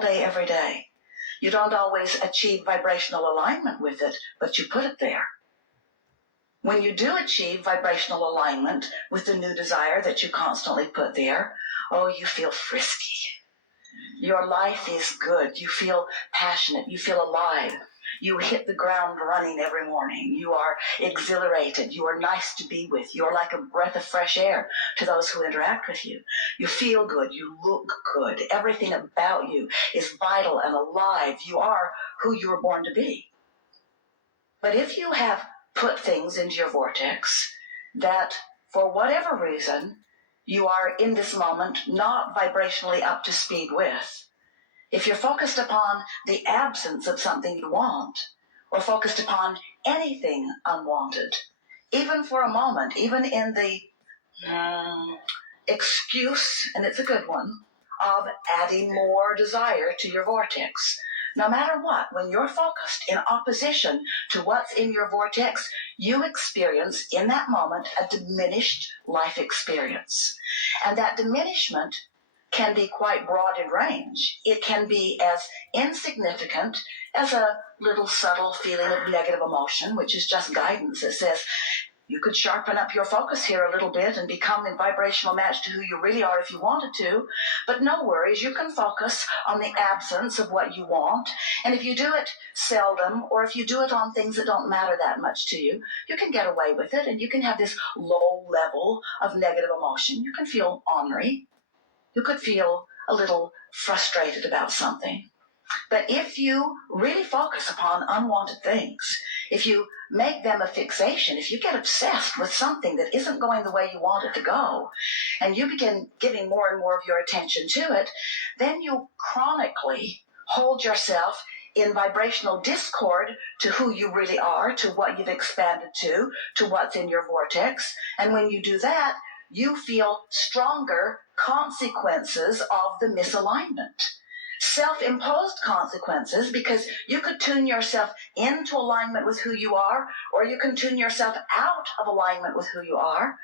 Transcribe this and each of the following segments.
all day, every day. You don't always achieve vibrational alignment with it, but you put it there. When you do achieve vibrational alignment with the new desire that you constantly put there, oh, you feel frisky. Your life is good. You feel passionate. You feel alive. You hit the ground running every morning. You are exhilarated. You are nice to be with. You are like a breath of fresh air to those who interact with you. You feel good. You look good. Everything about you is vital and alive. You are who you were born to be. But if you have put things into your vortex that, for whatever reason, you are in this moment not vibrationally up to speed with, if you're focused upon the absence of something you want, or focused upon anything unwanted, even for a moment, even in the excuse, and it's a good one, of adding more desire to your vortex, no matter what, when you're focused in opposition to what's in your vortex, you experience in that moment a diminished life experience. And that diminishment can be quite broad in range. It can be as insignificant as a little subtle feeling of negative emotion, which is just guidance. It says, you could sharpen up your focus here a little bit and become in vibrational match to who you really are if you wanted to. But no worries, you can focus on the absence of what you want. And if you do it seldom, or if you do it on things that don't matter that much to you, you can get away with it, and you can have this low level of negative emotion. You can feel ornery. You could feel a little frustrated about something. But if you really focus upon unwanted things, if you make them a fixation, if you get obsessed with something that isn't going the way you want it to go, and you begin giving more and more of your attention to it, then you chronically hold yourself in vibrational discord to who you really are, to what you've expanded to what's in your vortex. And when you do that, you feel stronger consequences of the misalignment. Self-imposed consequences, because you could tune yourself into alignment with who you are, or you can tune yourself out of alignment with who you are.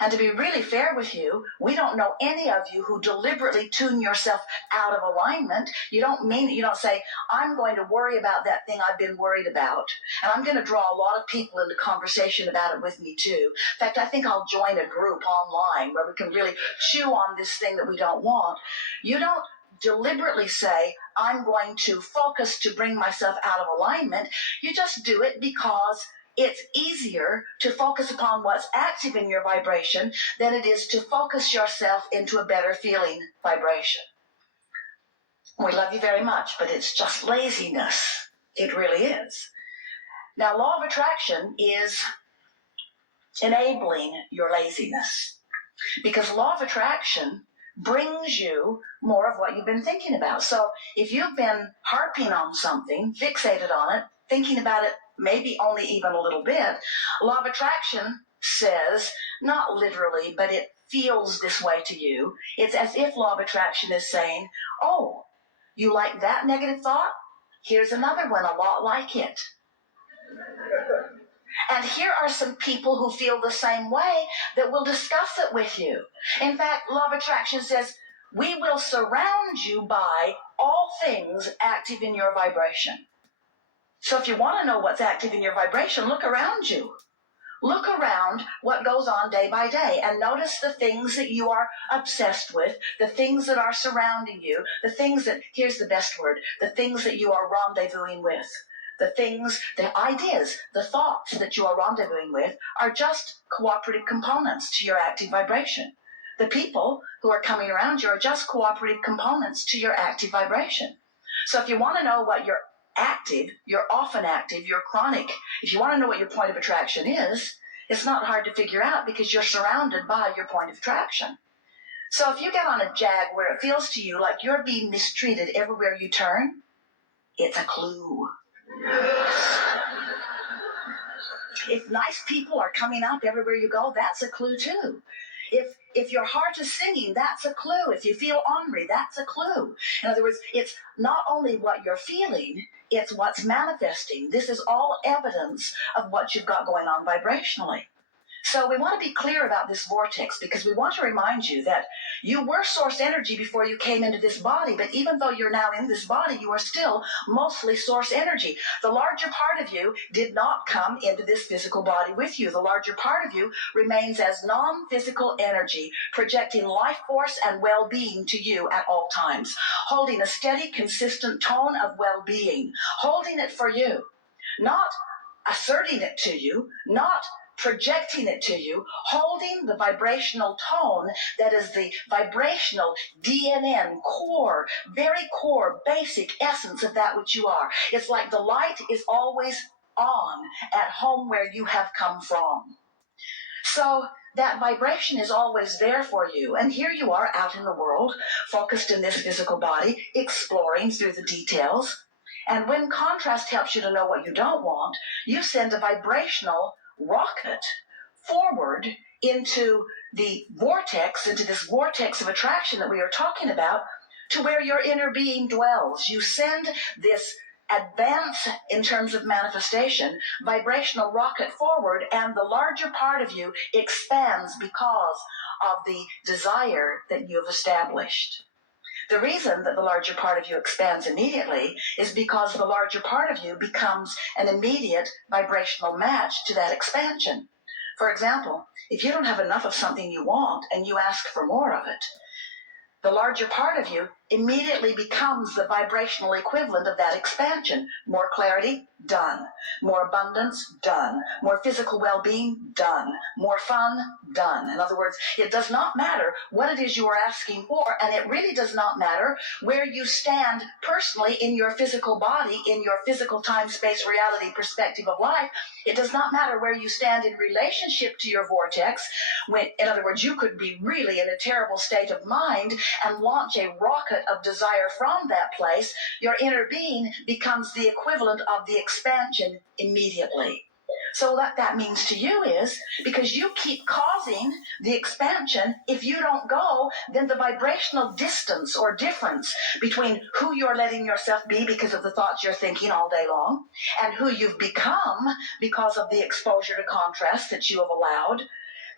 And to be really fair with you, we don't know any of you who deliberately tune yourself out of alignment. You don't mean it. You don't say, I'm going to worry about that thing I've been worried about, and I'm going to draw a lot of people into conversation about it with me too. In fact, I think I'll join a group online where we can really chew on this thing that we don't want. You don't deliberately say, I'm going to focus to bring myself out of alignment. You just do it because it's easier to focus upon what's active in your vibration than it is to focus yourself into a better feeling vibration. We love you very much, but it's just laziness. It really is. Now, law of attraction is enabling your laziness, because law of attraction brings you more of what you've been thinking about. So if you've been harping on something, fixated on it, thinking about it maybe only even a little bit, law of attraction says, not literally, but it feels this way to you. It's as if law of attraction is saying, oh, you like that negative thought? Here's another one a lot like it. And here are some people who feel the same way that will discuss it with you. In fact, law of attraction says, we will surround you by all things active in your vibration. So if you want to know what's active in your vibration, look around you. Look around what goes on day by day and notice the things that you are obsessed with, the things that are surrounding you, the things that, here's the best word, the things that you are rendezvousing with. The things, the ideas, the thoughts that you are rendezvousing with are just cooperative components to your active vibration. The people who are coming around you are just cooperative components to your active vibration. So if you want to know what your active, you're often active, you're chronic, if you want to know what your point of attraction is, it's not hard to figure out because you're surrounded by your point of attraction. So if you get on a jag where it feels to you like you're being mistreated everywhere you turn, it's a clue. If nice people are coming up everywhere you go, that's a clue too. If your heart is singing, that's a clue. If you feel ornery, that's a clue. In other words, it's not only what you're feeling, it's what's manifesting. This is all evidence of what you've got going on vibrationally. So we want to be clear about this vortex because we want to remind you that you were source energy before you came into this body, but even though you're now in this body, you are still mostly source energy. The larger part of you did not come into this physical body with you. The larger part of you remains as non-physical energy, projecting life force and well-being to you at all times, holding a steady, consistent tone of well-being, holding it for you, not asserting it to you, not projecting it to you, holding the vibrational tone that is the vibrational DNN, core, very core, basic essence of that which you are. It's like the light is always on at home where you have come from. So that vibration is always there for you. And here you are out in the world, focused in this physical body, exploring through the details. And when contrast helps you to know what you don't want, you send a vibrational rocket forward into the vortex, into this vortex of attraction that we are talking about, to where your inner being dwells. You send this advance in terms of manifestation, vibrational rocket forward, and the larger part of you expands because of the desire that you've established. The reason that the larger part of you expands immediately is because the larger part of you becomes an immediate vibrational match to that expansion. For example, if you don't have enough of something you want and you ask for more of it, the larger part of you immediately becomes the vibrational equivalent of that expansion. More clarity, done. More abundance, done. More physical well-being, done. More fun, done. In other words, it does not matter what it is you are asking for, and it really does not matter where you stand personally in your physical body, in your physical time-space reality perspective of life. It does not matter where you stand in relationship to your vortex. In other words, you could be really in a terrible state of mind and launch a rocket of desire from that place. Your inner being becomes the equivalent of the expansion immediately. So what that means to you is, because you keep causing the expansion, if you don't go, then the vibrational distance or difference between who you're letting yourself be because of the thoughts you're thinking all day long and who you've become because of the exposure to contrast that you have allowed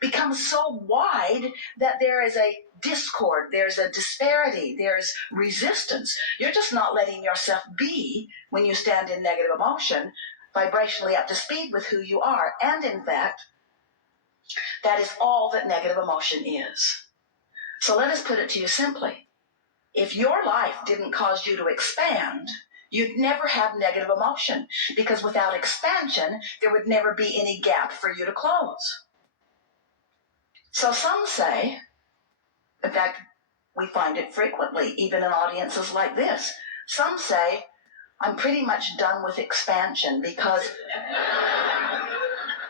becomes so wide that there is a discord, there's a disparity, there's resistance. You're just not letting yourself be, when you stand in negative emotion, vibrationally up to speed with who you are. And in fact, that is all that negative emotion is. So let us put it to you simply. If your life didn't cause you to expand, you'd never have negative emotion, because without expansion, there would never be any gap for you to close. So some say, in fact, we find it frequently, even in audiences like this, some say, I'm pretty much done with expansion because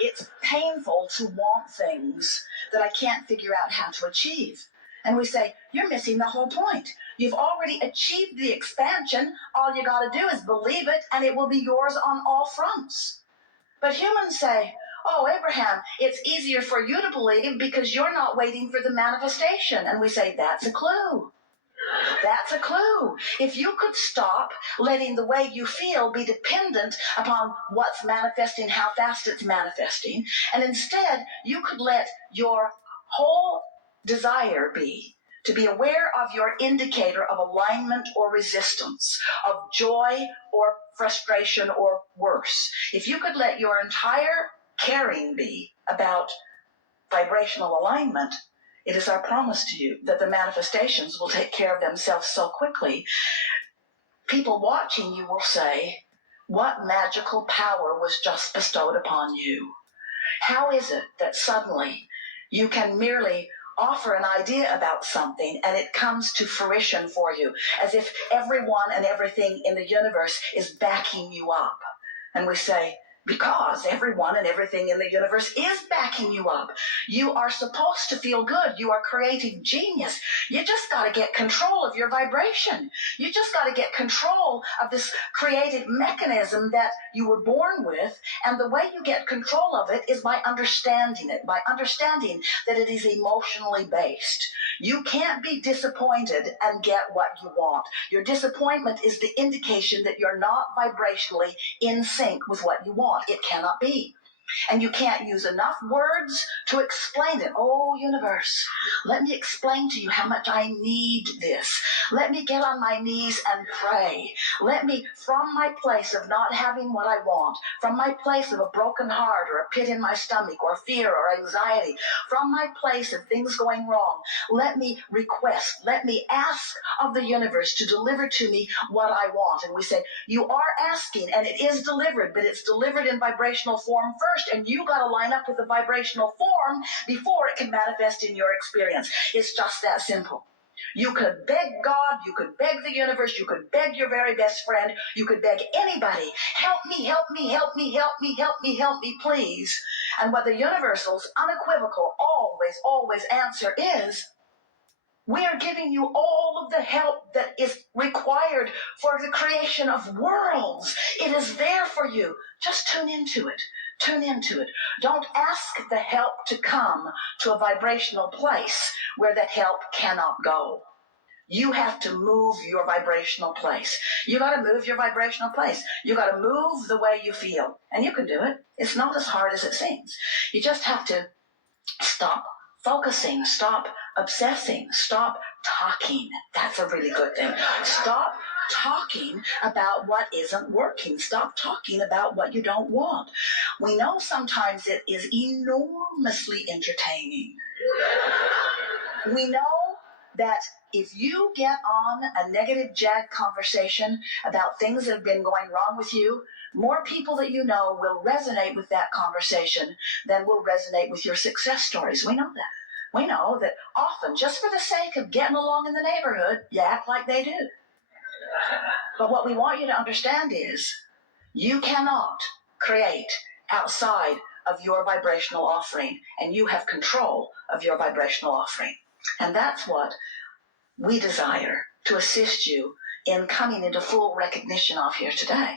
it's painful to want things that I can't figure out how to achieve. And we say, you're missing the whole point. You've already achieved the expansion. All you got to do is believe it, and it will be yours on all fronts. But humans say, oh, Abraham, it's easier for you to believe because you're not waiting for the manifestation. And we say, that's a clue. That's a clue. If you could stop letting the way you feel be dependent upon what's manifesting, how fast it's manifesting, and instead you could let your whole desire be to be aware of your indicator of alignment or resistance, of joy or frustration or worse. If you could let your entire caring be about vibrational alignment, it is our promise to you that the manifestations will take care of themselves so quickly. People watching you will say, what magical power was just bestowed upon you? How is it that suddenly you can merely offer an idea about something and it comes to fruition for you, as if everyone and everything in the universe is backing you up? And we say, because everyone and everything in the universe is backing you up. You are supposed to feel good. You are creative genius. You just got to get control of your vibration. You just got to get control of this creative mechanism that you were born with. And the way you get control of it is by understanding it, by understanding that it is emotionally based. You can't be disappointed and get what you want. Your disappointment is the indication that you're not vibrationally in sync with what you want. It cannot be. And you can't use enough words to explain it. Oh, universe, let me explain to you how much I need this. Let me get on my knees and pray. Let me, from my place of not having what I want, from my place of a broken heart or a pit in my stomach or fear or anxiety, from my place of things going wrong, let me request, let me ask of the universe to deliver to me what I want. And we say, you are asking and it is delivered, but it's delivered in vibrational form first, and you got to line up with the vibrational form before it can manifest in your experience. It's just that simple. You could beg God, you could beg the universe, you could beg your very best friend, you could beg anybody, help me, help me, help me, help me, help me, help me, please. And what the universal's unequivocal, always answer is, we are giving you all of the help that is required for the creation of worlds. It is there for you. Just tune into it. Tune into it. Don't ask the help to come to a vibrational place where that help cannot go. You have to move your vibrational place. You got to move your vibrational place. You got to move the way you feel. And you can do it. It's not as hard as it seems. You just have to stop focusing, stop obsessing, stop talking. That's a really good thing. Stop talking about what isn't working. Stop talking about what you don't want. We know sometimes it is enormously entertaining. We know that if you get on a negative jag conversation about things that have been going wrong with you, more people that you know will resonate with that conversation than will resonate with your success stories. We know that. We know that often, just for the sake of getting along in the neighborhood, you act like they do. But what we want you to understand is you cannot create outside of your vibrational offering, and you have control of your vibrational offering. And that's what we desire to assist you in coming into full recognition of here today.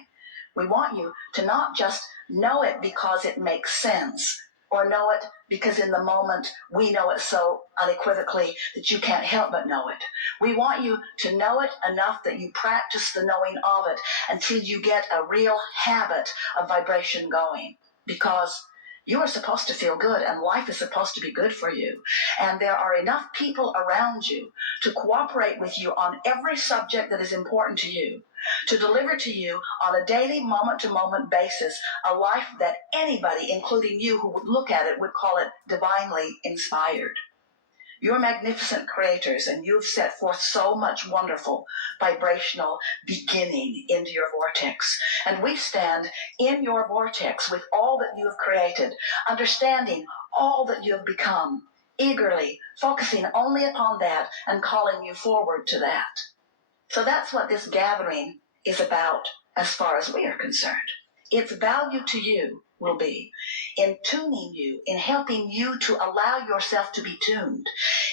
We want you to not just know it because it makes sense, or know it because in the moment we know it so unequivocally that you can't help but know it. We want you to know it enough that you practice the knowing of it until you get a real habit of vibration going, because you are supposed to feel good, and life is supposed to be good for you. And there are enough people around you to cooperate with you on every subject that is important to you, to deliver to you on a daily, moment-to-moment basis a life that anybody, including you who would look at it, would call it divinely inspired. You're magnificent creators, and you've set forth so much wonderful vibrational beginning into your vortex. And we stand in your vortex with all that you have created, understanding all that you have become, eagerly focusing only upon that and calling you forward to that. So that's what this gathering is about as far as we are concerned. Its value to you will be in tuning you, in helping you to allow yourself to be tuned,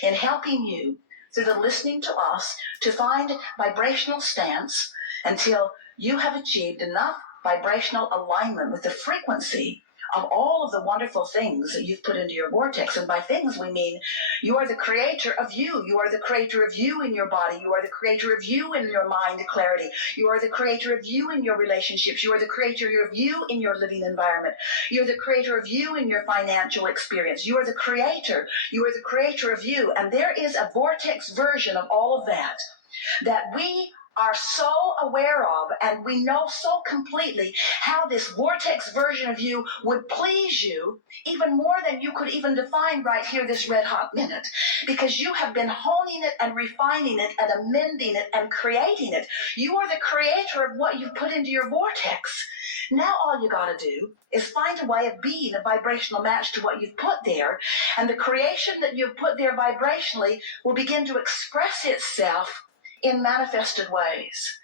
in helping you through the listening to us to find vibrational stance until you have achieved enough vibrational alignment with the frequency of all of the wonderful things that you've put into your vortex. And by things, we mean you are the creator of you. You are the creator of you in your body. You are the creator of you in your mind clarity. You are the creator of you in your relationships. You are the creator of you in your living environment. You're the creator of you in your financial experience. You are the creator. You are the creator of you. And there is a vortex version of all of that we are so aware of, and we know so completely how this vortex version of you would please you even more than you could even define right here this red hot minute, because you have been honing it and refining it and amending it and creating it. You are the creator of what you put into your vortex. Now all you got to do is find a way of being a vibrational match to what you've put there, and the creation that you've put there vibrationally will begin to express itself in manifested ways.